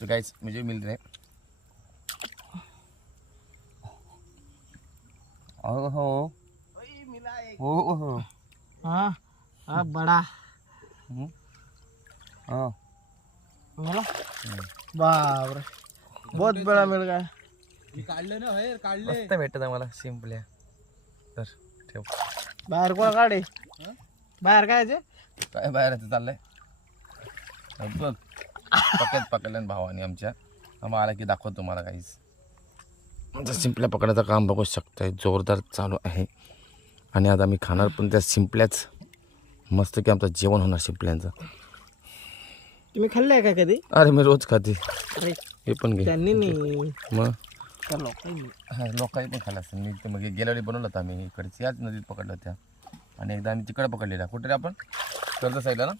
तो गाइस मुझे मिल रहे हो हो हो हाँ हाँ बड़ा हाँ मिला बाप रे बहुत बड़ा मिल गया काढलं ना बाहेर काढले मस्त भेटत आम्हाला सिंपल्या तर ठेव बाहेर कोण काढे बाहेर काय ते काय बाहेर आहे चाललंय बघ पकडलं भावाने आमच्या आम्हाला आला की दाखवतो तुम्हाला काहीच आमचं सिंपल्या पकडायचं काम बघू शकताय जोरदार चालू आहे आणि आता आम्ही खाणार पण त्या सिंपल्याच मस्त की आमचं जेवण होणार सिंपल्यांचं तुम्ही खाल्लंय का कधी अरे मी रोज खाते अरे हे पण घे त्यांनी नाही मग त्या लोकांनी हा लोकांनी पण खाल्लं असतं मी तर मग गेल्या वेळी बनवलं होतं आम्ही इकडे याच नदीत पकडलं त्या आणि एकदा आम्ही तिकडे पकडलेला कुठे रे आपण कर्ज साईडला ना